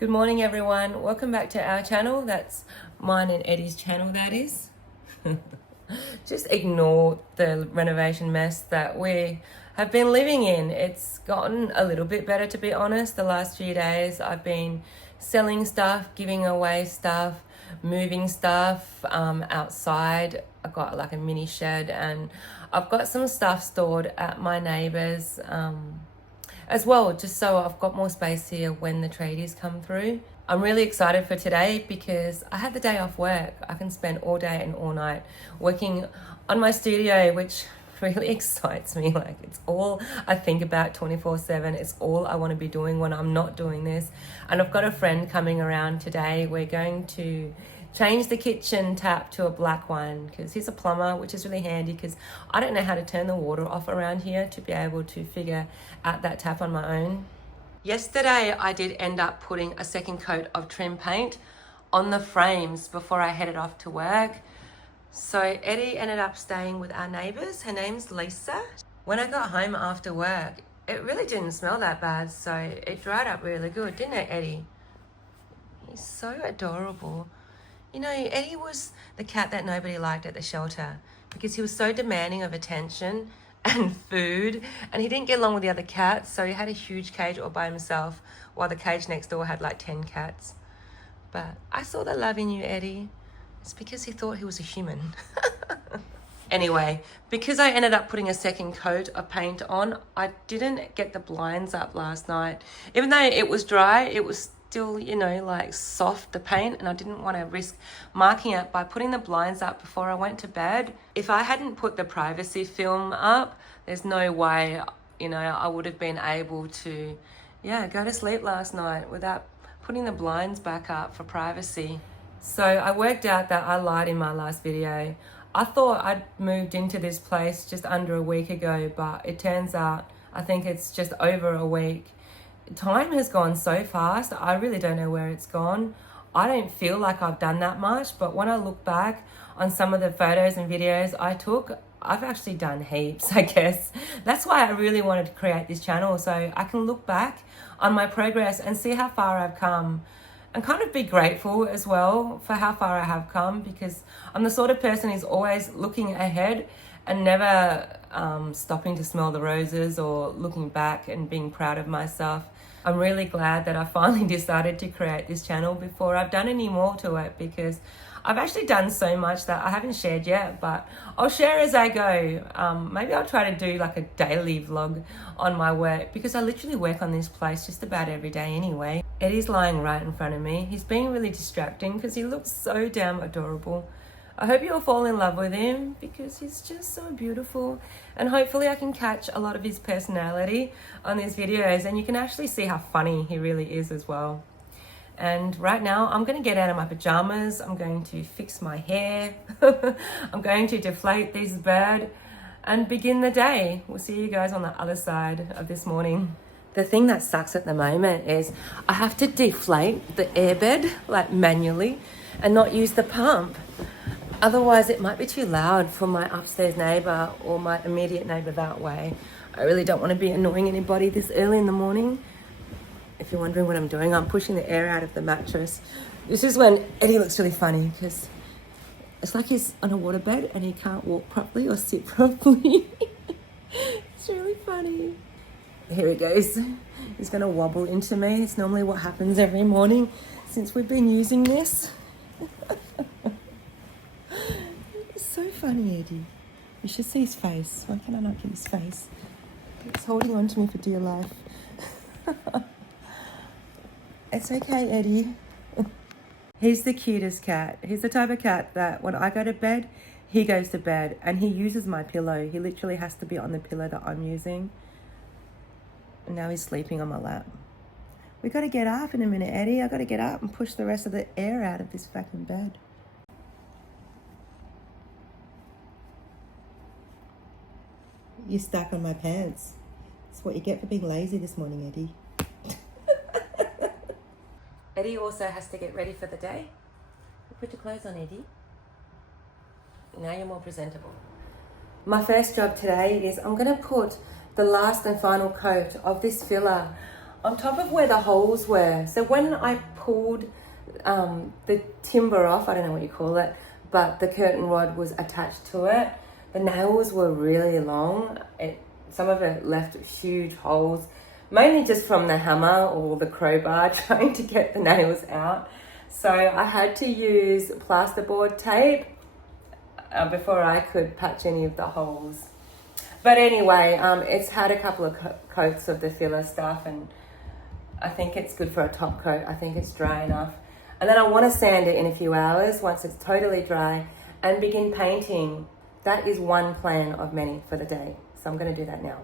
Good morning, everyone. Welcome back to our channel. That's mine and Eddie's channel, that is. Just ignore the renovation mess that we have been living in. It's gotten a little bit better, to be honest. The last few days I've been selling stuff, giving away stuff, moving stuff outside. I've got like a mini shed and I've got some stuff stored at my neighbour's as well, just so I've got more space here when the tradies come through. I'm really excited for today because I have the day off work. I can spend all day and all night working on my studio, which really excites me. Like, it's all I think about 24/7. It's all I want to be doing when I'm not doing this. And I've got a friend coming around today. We're going to change the kitchen tap to a black one because he's a plumber, which is really handy because I don't know how to turn the water off around here to be able to figure out that tap on my own. Yesterday I did end up putting a second coat of trim paint on the frames before I headed off to work. So Eddie ended up staying with our neighbours. Her name's Lisa. When I got home after work, it really didn't smell that bad, so it dried up really good, didn't it, Eddie? He's so adorable. You know, Eddie was the cat that nobody liked at the shelter because he was so demanding of attention and food, and he didn't get along with the other cats, so he had a huge cage all by himself while the cage next door had like 10 cats. But I saw the love in you, Eddie. It's because he thought he was a human. Anyway, because I ended up putting a second coat of paint on, I didn't get the blinds up last night. Even though it was dry, it was still, you know, like soft, the paint, and I didn't want to risk marking it by putting the blinds up before I went to bed. If I hadn't put the privacy film up, there's no way, you know, I would have been able to, go to sleep last night without putting the blinds back up for privacy. So I worked out that I lied in my last video. I thought I'd moved into this place just under a week ago, but it turns out I think it's just over a week. Time has gone so fast, I really don't know where it's gone. I don't feel like I've done that much, but when I look back on some of the photos and videos I took, I've actually done heaps, I guess. That's why I really wanted to create this channel, so I can look back on my progress and see how far I've come. And kind of be grateful as well for how far I have come, because I'm the sort of person who's always looking ahead and never stopping to smell the roses or looking back and being proud of myself. I'm really glad that I finally decided to create this channel before I've done any more to it, because I've actually done so much that I haven't shared yet, but I'll share as I go. Maybe I'll try to do like a daily vlog on my work, because I literally work on this place just about every day anyway. Eddie's lying right in front of me. He's being really distracting because he looks so damn adorable. I hope you'll fall in love with him because he's just so beautiful, and hopefully I can catch a lot of his personality on these videos and you can actually see how funny he really is as well. And right now I'm going to get out of my pajamas. I'm going to fix my hair. I'm going to deflate this bird and begin the day. We'll see you guys on the other side of this morning. The thing that sucks at the moment is I have to deflate the airbed like manually and not use the pump. Otherwise it might be too loud for my upstairs neighbour or my immediate neighbour that way. I really don't want to be annoying anybody this early in the morning. If you're wondering what I'm doing, I'm pushing the air out of the mattress. This is when Eddie looks really funny because it's like he's on a waterbed and he can't walk properly or sit properly. It's really funny. Here he goes. He's going to wobble into me. It's normally what happens every morning since we've been using this. It's so funny, Eddie. You should see his face. Why can I not get his face? He's holding on to me for dear life. It's okay, Eddie. He's the cutest cat. He's the type of cat that when I go to bed, he goes to bed and he uses my pillow. He literally has to be on the pillow that I'm using. And now he's sleeping on my lap. We got to get up in a minute, Eddie. I got to get up and push the rest of the air out of this fucking bed. You're stuck on my pants. That's what you get for being lazy this morning, Eddie. Eddie also has to get ready for the day. Put your clothes on, Eddie. Now you're more presentable. My first job today is I'm going to put the last and final coat of this filler on top of where the holes were. So when I pulled the timber off, I don't know what you call it, but the curtain rod was attached to it, the nails were really long. Some of it left huge holes, mainly just from the hammer or the crowbar trying to get the nails out. So I had to use plasterboard tape before I could patch any of the holes. But anyway, it's had a couple of coats of the filler stuff, and I think it's good for a top coat. I think it's dry enough. And then I want to sand it in a few hours once it's totally dry and begin painting. That is one plan of many for the day. So I'm going to do that now.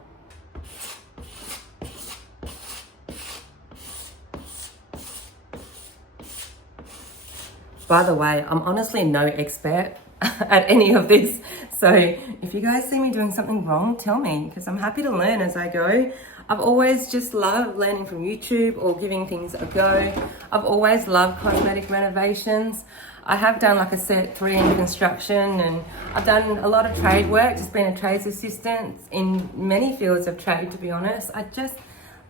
By the way, I'm honestly no expert at any of this. So if you guys see me doing something wrong, tell me, because I'm happy to learn as I go. I've always just loved learning from YouTube or giving things a go. I've always loved cosmetic renovations. I have done, like I said, 3M construction, and I've done a lot of trade work, just been a trades assistant in many fields of trade, to be honest. I just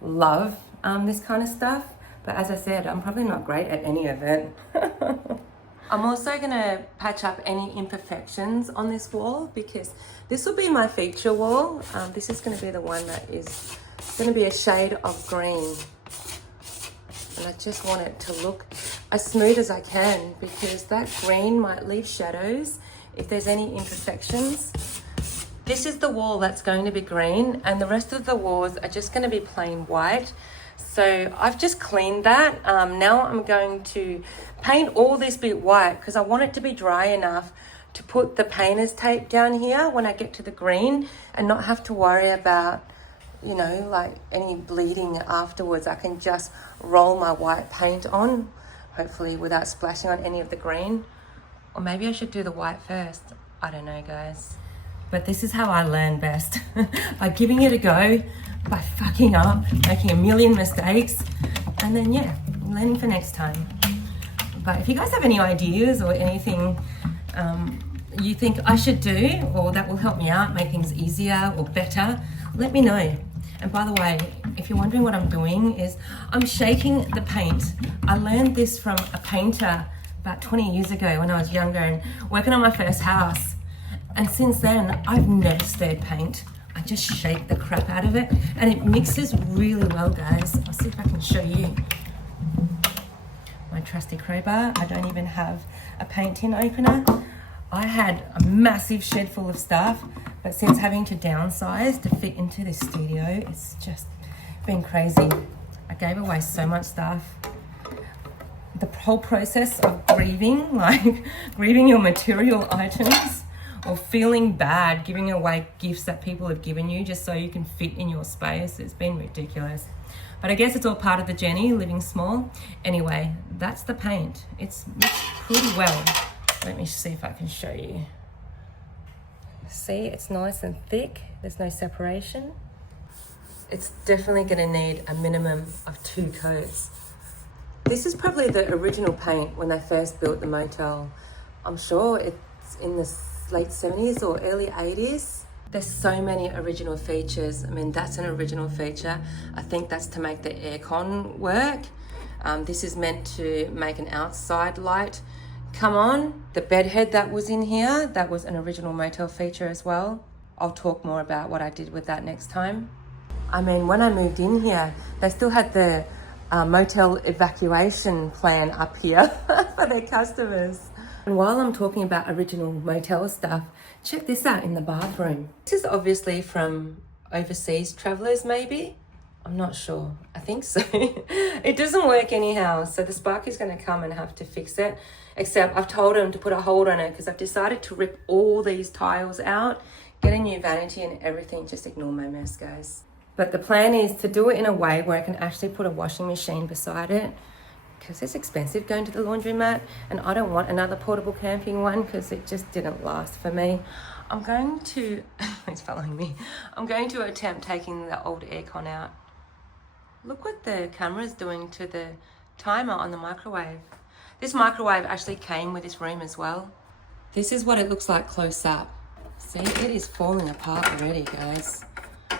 love this kind of stuff. But as I said, I'm probably not great at any of it. I'm also going to patch up any imperfections on this wall, because this will be my feature wall. This is going to be the one that is going to be a shade of green. And I just want it to look as smooth as I can, because that green might leave shadows if there's any imperfections. This is the wall that's going to be green, and the rest of the walls are just going to be plain white. So I've just cleaned that. Now I'm going to paint all this bit white, because I want it to be dry enough to put the painter's tape down here when I get to the green, and not have to worry about, you know, like any bleeding afterwards. I can just roll my white paint on, hopefully without splashing on any of the green. Or maybe I should do the white first. I don't know, guys. But this is how I learn best. By giving it a go, by fucking up, making a million mistakes, and then yeah, learning for next time. But if you guys have any ideas or anything you think I should do, or that will help me out, make things easier or better, let me know. And by the way, if you're wondering what I'm doing, is I'm shaking the paint. I learned this from a painter about 20 years ago when I was younger and working on my first house. And since then, I've never stirred paint. I just shake the crap out of it, and it mixes really well, guys. I'll see if I can show you. My trusty crowbar. I don't even have a paint tin opener. I had a massive shed full of stuff, but since having to downsize to fit into this studio, it's just been crazy. I gave away so much stuff. The whole process of grieving, like grieving your material items, or feeling bad giving away gifts that people have given you just so you can fit in your space, it's been ridiculous. But I guess it's all part of the journey, living small. Anyway, that's the paint. It's mixed pretty well. Let me see if I can show you. See, it's nice and thick. There's no separation. It's definitely going to need a minimum of 2 coats. This is probably the original paint when they first built the motel. I'm sure it's in the late 70s or early 80s. There's so many original features. I mean, that's an original feature. I think that's to make the aircon work. This is meant to make an outside light come on. The bed head that was in here, that was an original motel feature as well. I'll talk more about what I did with that next time. I mean, when I moved in here, they still had the motel evacuation plan up here for their customers. And while I'm talking about original motel stuff, check this out in the bathroom. This is obviously from overseas travelers, maybe. I'm not sure. I think so. It doesn't work anyhow, so the Sparky's going to come and have to fix it. Except I've told him to put a hold on it, because I've decided to rip all these tiles out, get a new vanity and everything. Just ignore my mess, guys. But the plan is to do it in a way where I can actually put a washing machine beside it, because it's expensive going to the laundromat, and I don't want another portable camping one because it just didn't last for me. I'm going to, he's following me. I'm going to attempt taking the old aircon out. Look what the camera's doing to the timer on the microwave. This microwave actually came with this room as well. This is what it looks like close up. See, it is falling apart already, guys.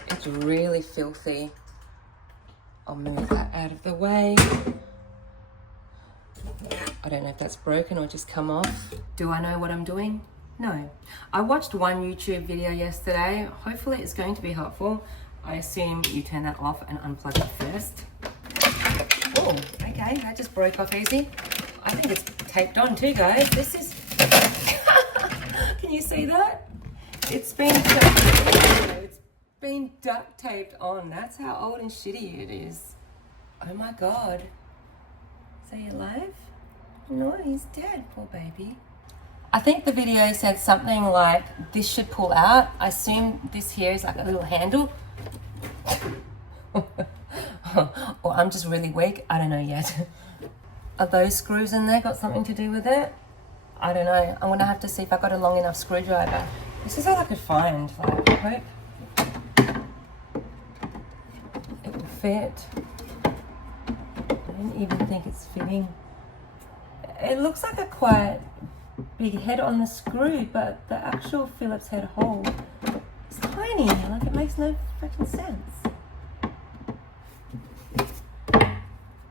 It's really filthy. I'll move that out of the way. I don't know if that's broken or just come off. Do I know what I'm doing? No. I watched one YouTube video yesterday. Hopefully it's going to be helpful. I assume you turn that off and unplug it first. Oh, okay, that just broke off easy. I think it's taped on too, guys. This is... Can you see that? It's been duct taped on. That's how old and shitty it is. Oh my God. Is he alive? No, he's dead, poor baby. I think the video said something like, this should pull out. I assume this here is like a little handle. Or I'm just really weak. I don't know yet. Are those screws in there got something to do with it? I don't know. I'm gonna have to see if I got a long enough screwdriver. This is all I could find. Like, I hope it will fit. I don't even think it's fitting. It looks like a quite big head on the screw, but the actual Phillips head hole is tiny. Like, it makes no freaking sense.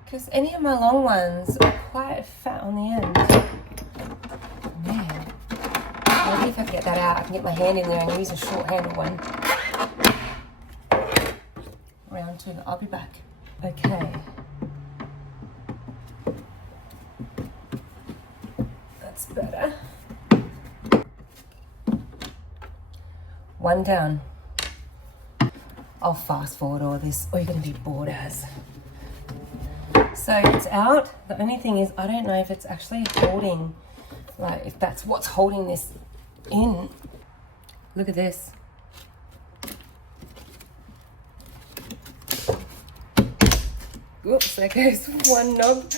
Because any of my long ones are quite fat on the end. Man. Maybe if I can get that out, I can get my hand in there and use a short handle one. Round two. I'll be back. Okay. That's better. One down. I'll fast forward all this, or you're going to be bored as. So it's out. The only thing is, I don't know if it's actually holding, like if that's what's holding this in. Look at this. Oops, there goes one knob.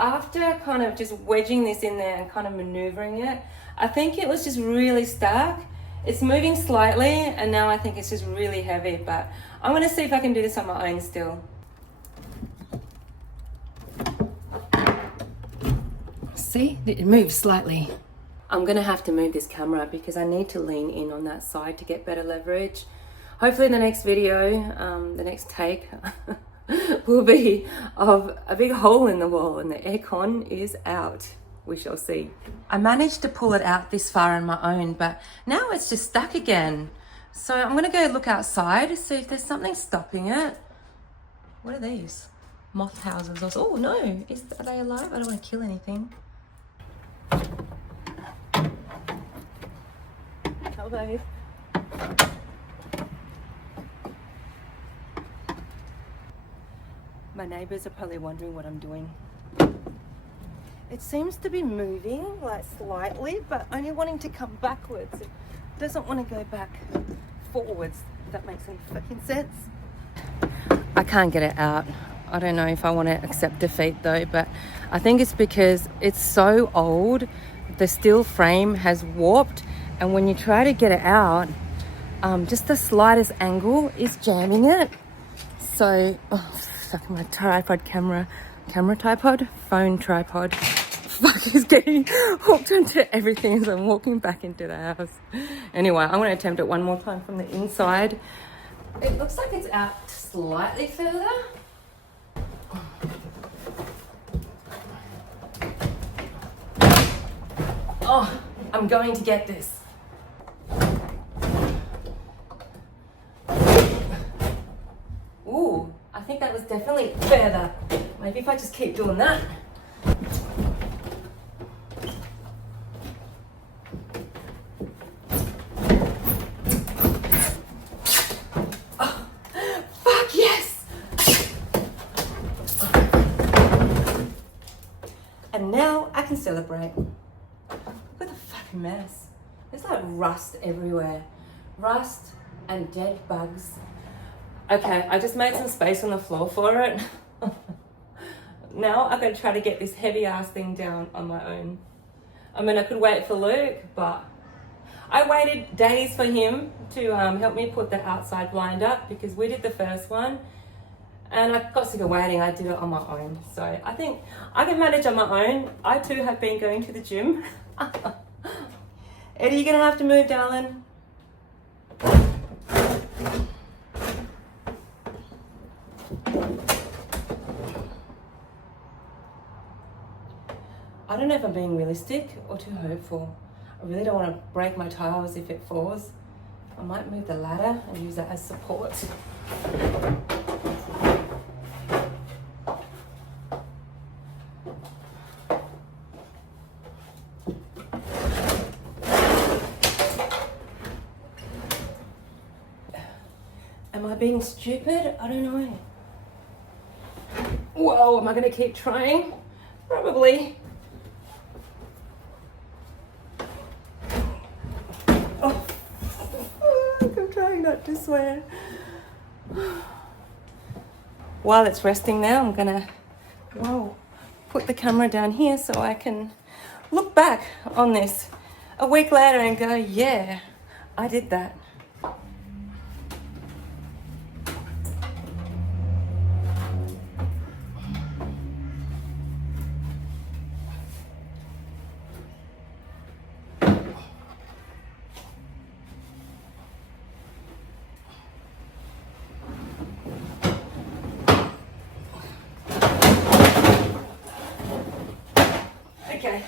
After kind of just wedging this in there and kind of maneuvering it, I think it was just really stuck. It's moving slightly, and now I think it's just really heavy, but I'm gonna see if I can do this on my own still. See, it moves slightly. I'm gonna have to move this camera because I need to lean in on that side to get better leverage. Hopefully the next video, the next take will be of a big hole in the wall and the aircon is out. We shall see. I managed to pull it out this far on my own, but now it's just stuck again. So I'm gonna go look outside, see if there's something stopping it. What are these? Moth houses or so. Oh no, are they alive? I don't want to kill anything. Hello. My neighbours are probably wondering what I'm doing. It seems to be moving, like slightly, but only wanting to come backwards. It doesn't want to go back forwards, if that makes any fucking sense. I can't get it out. I don't know if I want to accept defeat though, but I think it's because it's so old, the steel frame has warped, and when you try to get it out, just the slightest angle is jamming it. So, oh, fuck, my tripod phone tripod. Fuck, is getting hooked onto everything as I'm walking back into the house. Anyway, I'm going to attempt it one more time from the inside. It looks like it's out slightly further. Oh, I'm going to get this. Ooh, I think that was definitely further. Maybe if I just keep doing that. Oh, fuck yes! And now I can celebrate. Look at the fucking mess. There's like rust everywhere. Rust and dead bugs. Okay, I just made some space on the floor for it. Now I'm going to try to get this heavy ass thing down on my own. I mean, I could wait for Luke, but I waited days for him to help me put the outside blind up because we did the first one and I got sick of waiting. I did it on my own. So I think I can manage on my own. I too have been going to the gym. Eddie, you're going to have to move, darling. I don't know if I'm being realistic or too hopeful. I really don't want to break my tiles if it falls. I might move the ladder and use that as support. Am I being stupid? I don't know. Whoa, am I gonna keep trying? Probably. Oh, I'm trying not to swear. While it's resting now, I'm gonna, put the camera down here so I can look back on this a week later and go, yeah, I did that. Okay,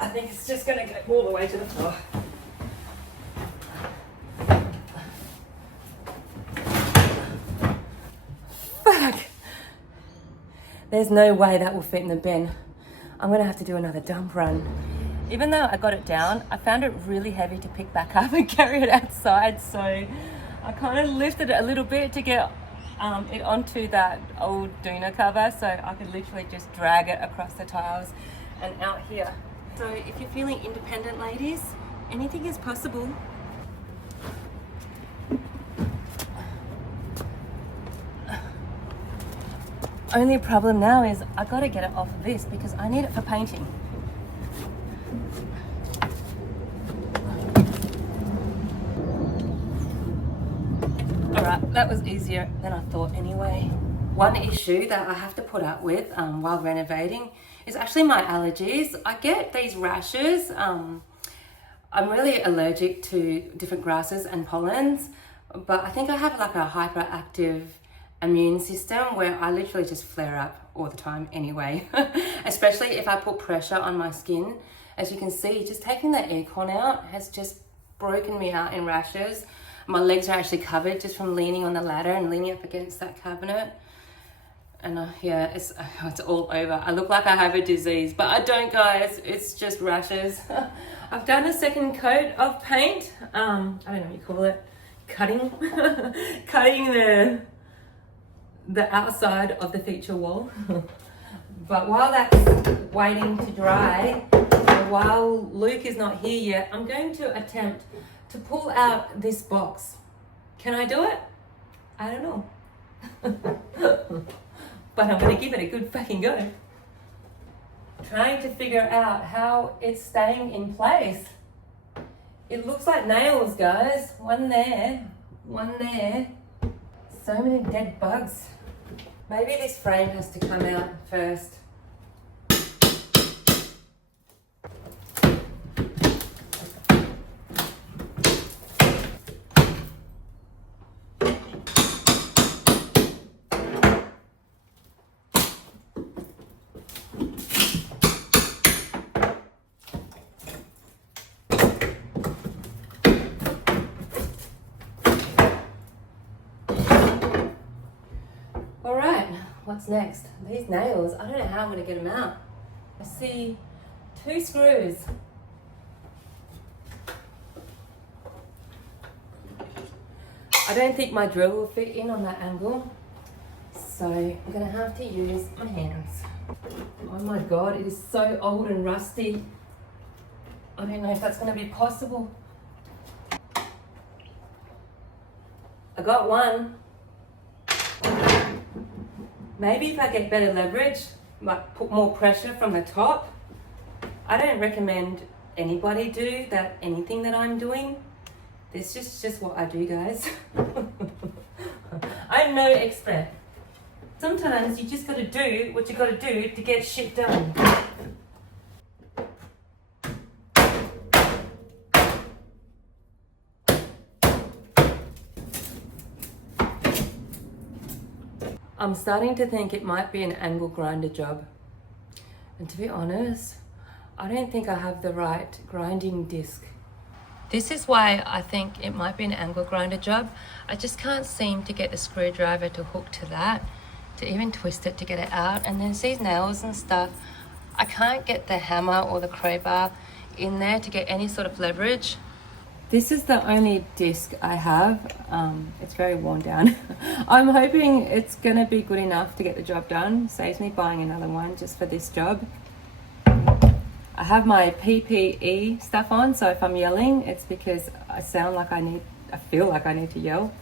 I think it's just gonna go all the way to the floor. Fuck! There's no way that will fit in the bin. I'm gonna have to do another dump run. Even though I got it down, I found it really heavy to pick back up and carry it outside, so I kind of lifted it a little bit to get it onto that old doona cover, so I could literally just drag it across the tiles and out here. So if you're feeling independent, ladies, anything is possible. Only problem now is I gotta get it off of this because I need it for painting. Alright, that was easier than I thought anyway. One issue that I have to put up with while renovating is actually my allergies. I get these rashes. I'm really allergic to different grasses and pollens, but I think I have like a hyperactive immune system where I literally just flare up all the time anyway, especially if I put pressure on my skin. As you can see, just taking the aircon out has just broken me out in rashes. My legs are actually covered just from leaning on the ladder and leaning up against that cabinet. And yeah, it's all over. I look like I have a disease, but I don't, guys. It's just rashes. I've done a second coat of paint. I don't know what you call it. Cutting the outside of the feature wall. But while that's waiting to dry, while Luke is not here yet, I'm going to attempt to pull out this box. Can I do it? I don't know. But I'm gonna give it a good fucking go. Trying to figure out how it's staying in place. It looks like nails, guys. One there, one there. So many dead bugs. Maybe this frame has to come out first. What's next? These nails, I don't know how I'm going to get them out. I see 2 screws. I don't think my drill will fit in on that angle, so I'm going to have to use my hands. Oh my god, it is so old and rusty. I don't know if that's going to be possible. I got one. Maybe if I get better leverage, might put more pressure from the top. I don't recommend anybody do that, anything that I'm doing. This is just what I do, guys. I'm no expert. Sometimes you just gotta do what you gotta do to get shit done. I'm starting to think it might be an angle grinder job. And to be honest, I don't think I have the right grinding disc. This is why I think it might be an angle grinder job. I just can't seem to get the screwdriver to hook to that, to even twist it to get it out. And then these nails and stuff, I can't get the hammer or the crowbar in there to get any sort of leverage. This is the only disc I have. It's very worn down. I'm hoping it's gonna be good enough to get the job done. Saves me buying another one just for this job. I have my PPE stuff on, so if I'm yelling, it's because I feel like I need to yell.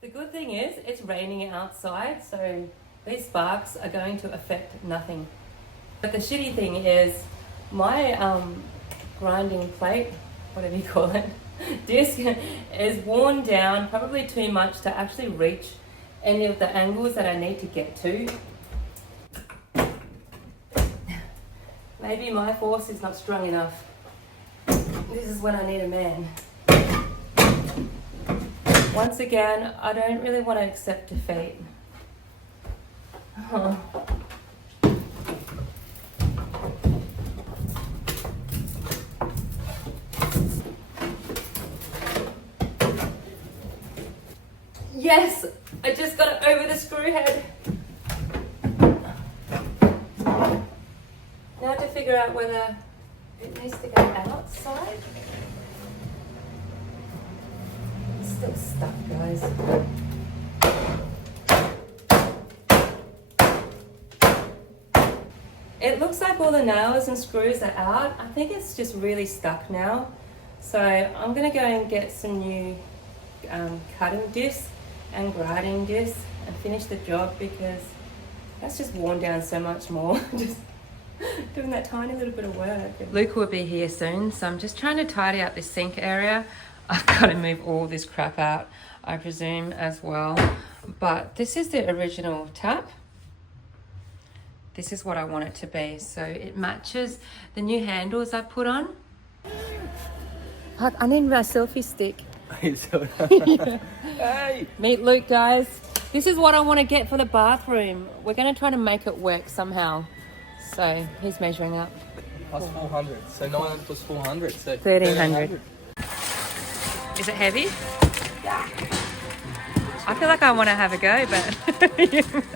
The good thing is it's raining outside, so these sparks are going to affect nothing. But the shitty thing is my grinding plate, whatever you call it, disc is worn down probably too much to actually reach any of the angles that I need to get to. Maybe my force is not strong enough. This is when I need a man. Once again, I don't really want to accept defeat. Yes, I just got it over the screw head. Now to figure out whether it needs to go outside. It's still stuck, guys. It looks like all the nails and screws are out. I think it's just really stuck now. So I'm gonna go and get some new cutting discs and grinding discs and finish the job, because that's just worn down so much more. Just doing that tiny little bit of work. Luke will be here soon, so I'm just trying to tidy up this sink area. I've got to move all this crap out, I presume, as well. But this is the original tap. This is what I want it to be, so it matches the new handles I put on. I need my selfie stick. Yeah. Hey! Meet Luke, guys. This is what I want to get for the bathroom. We're going to try to make it work somehow. So he's measuring up. Plus 400. So 900 plus 400. So 1300. Is it heavy? Yeah. I feel like I want to have a go, but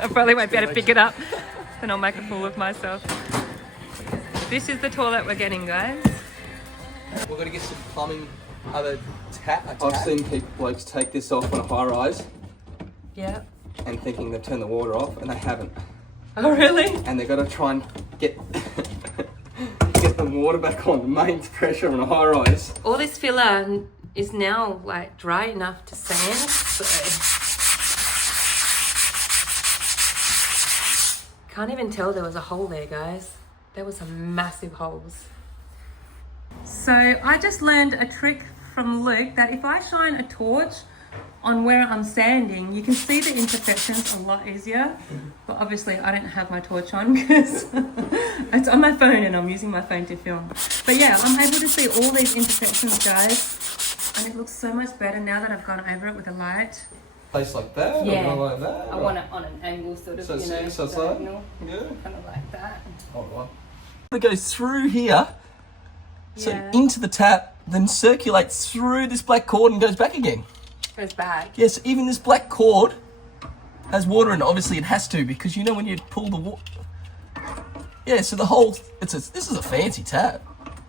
I probably won't be able to pick it up. Then I'll make a fool of myself. This is the toilet we're getting, guys. We're going to get some plumbing. I've seen blokes take this off on a high rise. Yeah. And thinking they've turned the water off, and they haven't. Oh, really? And they've got to try and get the water back on, the mains pressure on a high rise. All this filler is now like dry enough to sand, so can't even tell there was a hole there, guys. There were some massive holes. So I just learned a trick from Luke that if I shine a torch on where I'm sanding, you can see the imperfections a lot easier. But obviously I don't have my torch on because it's on my phone and I'm using my phone to film. But yeah, I'm able to see all these imperfections, guys. And it looks so much better now that I've gone over it with a light. Place like that? Yeah. Or like that? I want it on an angle, sort of, So you know, so diagonal. Yeah. Kind of like that. Hold on. It goes through here, so Yeah. into the tap, then circulates through this black cord and goes back again. Goes back. Yes, even this black cord has water in it. Obviously it has to, because you know when you pull the water. Yeah, so the whole, this is a fancy tap.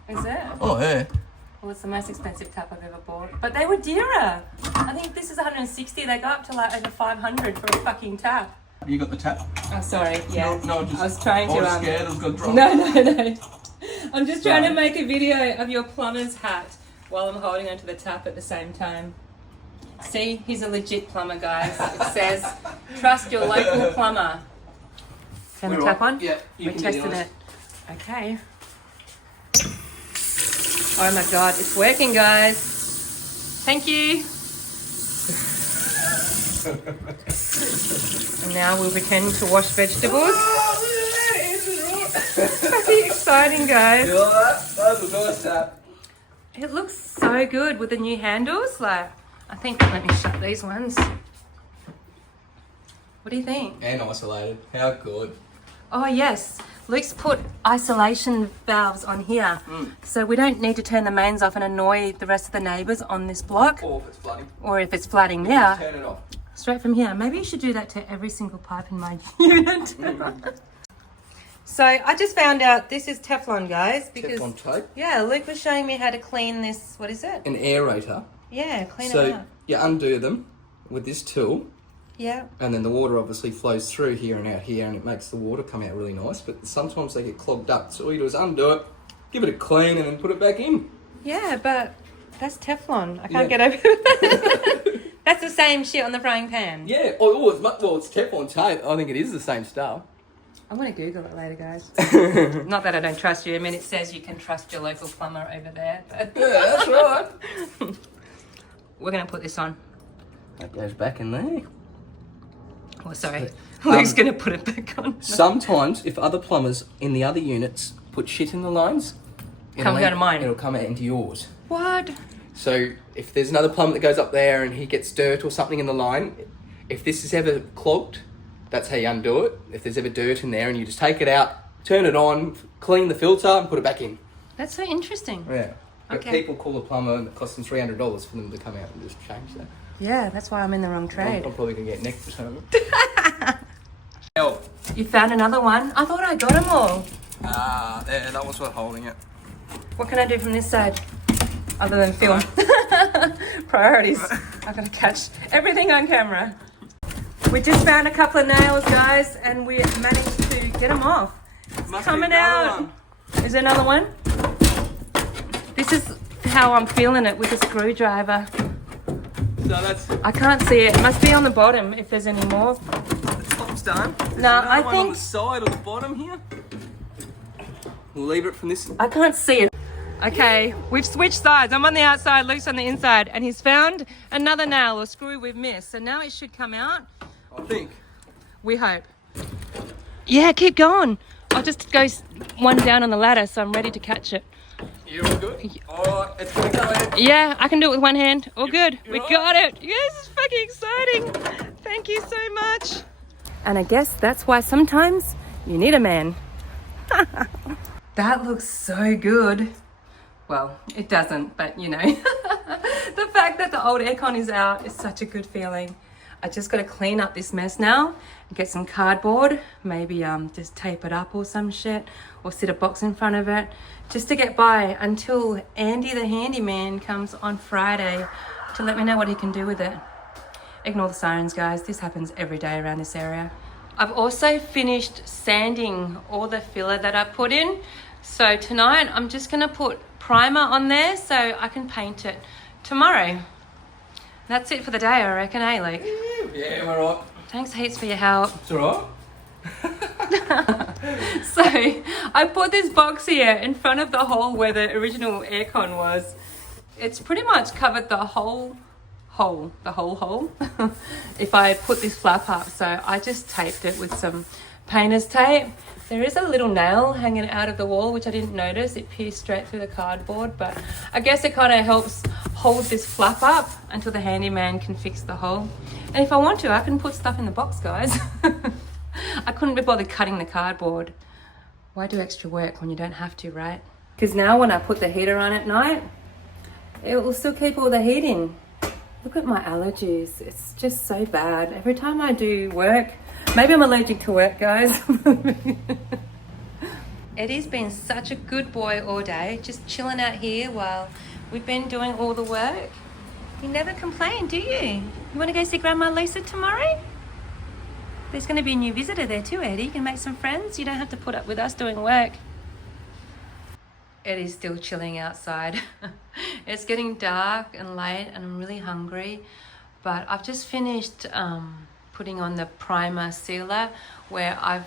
Is it? Oh yeah. Well, it's the most expensive tap I've ever bought. But they were dearer. I think this is 160. They go up to like over 500 for a fucking tap. You got the tap? Oh, sorry. Yeah. No, just, I was trying to. I was scared I was going to drop. No. I'm just trying to make a video of your plumber's hat while I'm holding onto the tap at the same time. See, he's a legit plumber, guys. It says, trust your local plumber. Turn the tap on? Yeah, We're testing it. Okay. Oh my God, it's working, guys. Thank you. And now we're pretending to wash vegetables. Pretty exciting, guys. You like that? That was nice, that. It looks so good with the new handles. Like, I think, let me shut these ones. What do you think? And isolated. How good. Oh yes, Luke's put isolation valves on here. So we don't need to turn the mains off and annoy the rest of the neighbours on this block. Or if it's flooding. Or if it's flooding, yeah. Turn it off. Straight from here. Maybe you should do that to every single pipe in my unit. So I just found out this is Teflon, guys. Because Teflon tape. yeah, Luke was showing me how to clean this. What is it? An aerator. Yeah, clean it So out. you undo them with this tool. Yeah. And then the water obviously flows through here and out here, and it makes the water come out really nice. But sometimes they get clogged up. So all you do is undo it, give it a clean, and then put it back in. Yeah, but that's Teflon. I can't Yeah. get over that. That's the same shit on the frying pan. Yeah. Well, it's Teflon tape. I think it is the same stuff. I'm going to Google it later, guys. Not that I don't trust you. I mean, it says you can trust your local plumber over there. But Yeah, that's right. we're going to put this on. That goes back in there. Oh, sorry. Luke's going to put it back on. Sometimes, if other plumbers in the other units put shit in the lines, Come out of mine. It'll come out into yours. What? So if there's another plumber that goes up there and he gets dirt or something in the line, if this is ever clogged, that's how you undo it. If there's ever dirt in there, and you just take it out, turn it on, clean the filter, and put it back in. That's so interesting. Yeah. But Okay. people call a plumber and it costs them $300 for them to come out and just change that. Yeah, that's why I'm in the wrong trade. I'm probably going to get necked for something. Help. You found another one? I thought I got them all. There, that was what holding it. What can I do from this side? Other than film. Priorities. I've got to catch everything on camera. We just found a couple of nails, guys, and we managed to get them off. It's Must be coming another out. one. Is there another one? This is how I'm feeling it with a screwdriver. So that's I can't see it. It must be on the bottom if there's any more. the top's done. There's No, another I one on think- the side or the bottom here. We'll leave it from this. I can't see it. Okay, we've switched sides. I'm on the outside, Luke's on the inside, and he's found another nail or screw we've missed. So now it should come out. I think. We hope. Yeah, keep going. I'll just go one down on the ladder, so I'm ready to catch it. You're all good? Alright, it's going to go in. Yeah, I can do it with one hand. All good. We right. got it. Yes, it's fucking exciting. Thank you so much. And I guess that's why sometimes you need a man. That looks so good. Well, it doesn't, but you know. The fact that the old aircon is out is such a good feeling. I just got to clean up this mess now and get some cardboard, maybe just tape it up or some shit, or sit a box in front of it, just to get by until Andy the handyman comes on Friday to let me know what he can do with it. Ignore the sirens, guys. This happens every day around this area. I've also finished sanding all the filler that I put in. So tonight I'm just going to put primer on there so I can paint it tomorrow. That's it for the day, I reckon, eh, Luke? Yeah, we're right. Thanks heaps for your help. It's alright. So I put this box here in front of the hole where the original aircon was. It's pretty much covered the whole hole, if I put this flap up. So I just taped it with some painter's tape. There is a little nail hanging out of the wall, which I didn't notice. It pierced straight through the cardboard, but I guess it kind of helps hold this flap up until the handyman can fix the hole. And if I want to, I can put stuff in the box, guys. I couldn't be bothered cutting the cardboard. Why do extra work when you don't have to, right? Because now when I put the heater on at night, it will still keep all the heat in. Look at my allergies. It's just so bad. Every time I do work, maybe I'm allergic to work, guys. Eddie's been such a good boy all day, just chilling out here while we've been doing all the work. You never complain, do you? You want to go see Grandma Lisa tomorrow? There's going to be a new visitor there too, Eddie. You can make some friends. You don't have to put up with us doing work. Eddie's still chilling outside. It's getting dark and late and I'm really hungry. But I've just finished putting on the primer sealer where I've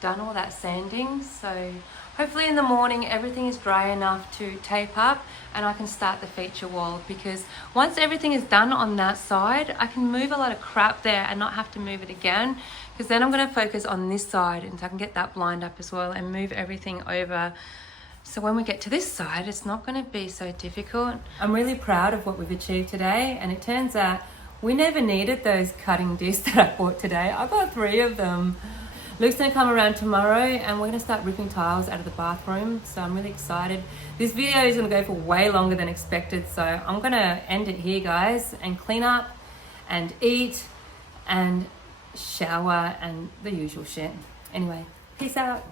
done all that sanding, so hopefully in the morning everything is dry enough to tape up and I can start the feature wall, because once everything is done on that side I can move a lot of crap there and not have to move it again, because then I'm going to focus on this side and so I can get that blind up as well and move everything over. So when we get to this side, it's not going to be so difficult. I'm really proud of what we've achieved today, and it turns out we never needed those cutting discs that I bought today. I bought 3 of them. Luke's going to come around tomorrow and we're going to start ripping tiles out of the bathroom, so I'm really excited. This video is going to go for way longer than expected, so I'm going to end it here, guys, and clean up and eat and shower and the usual shit. Anyway, peace out.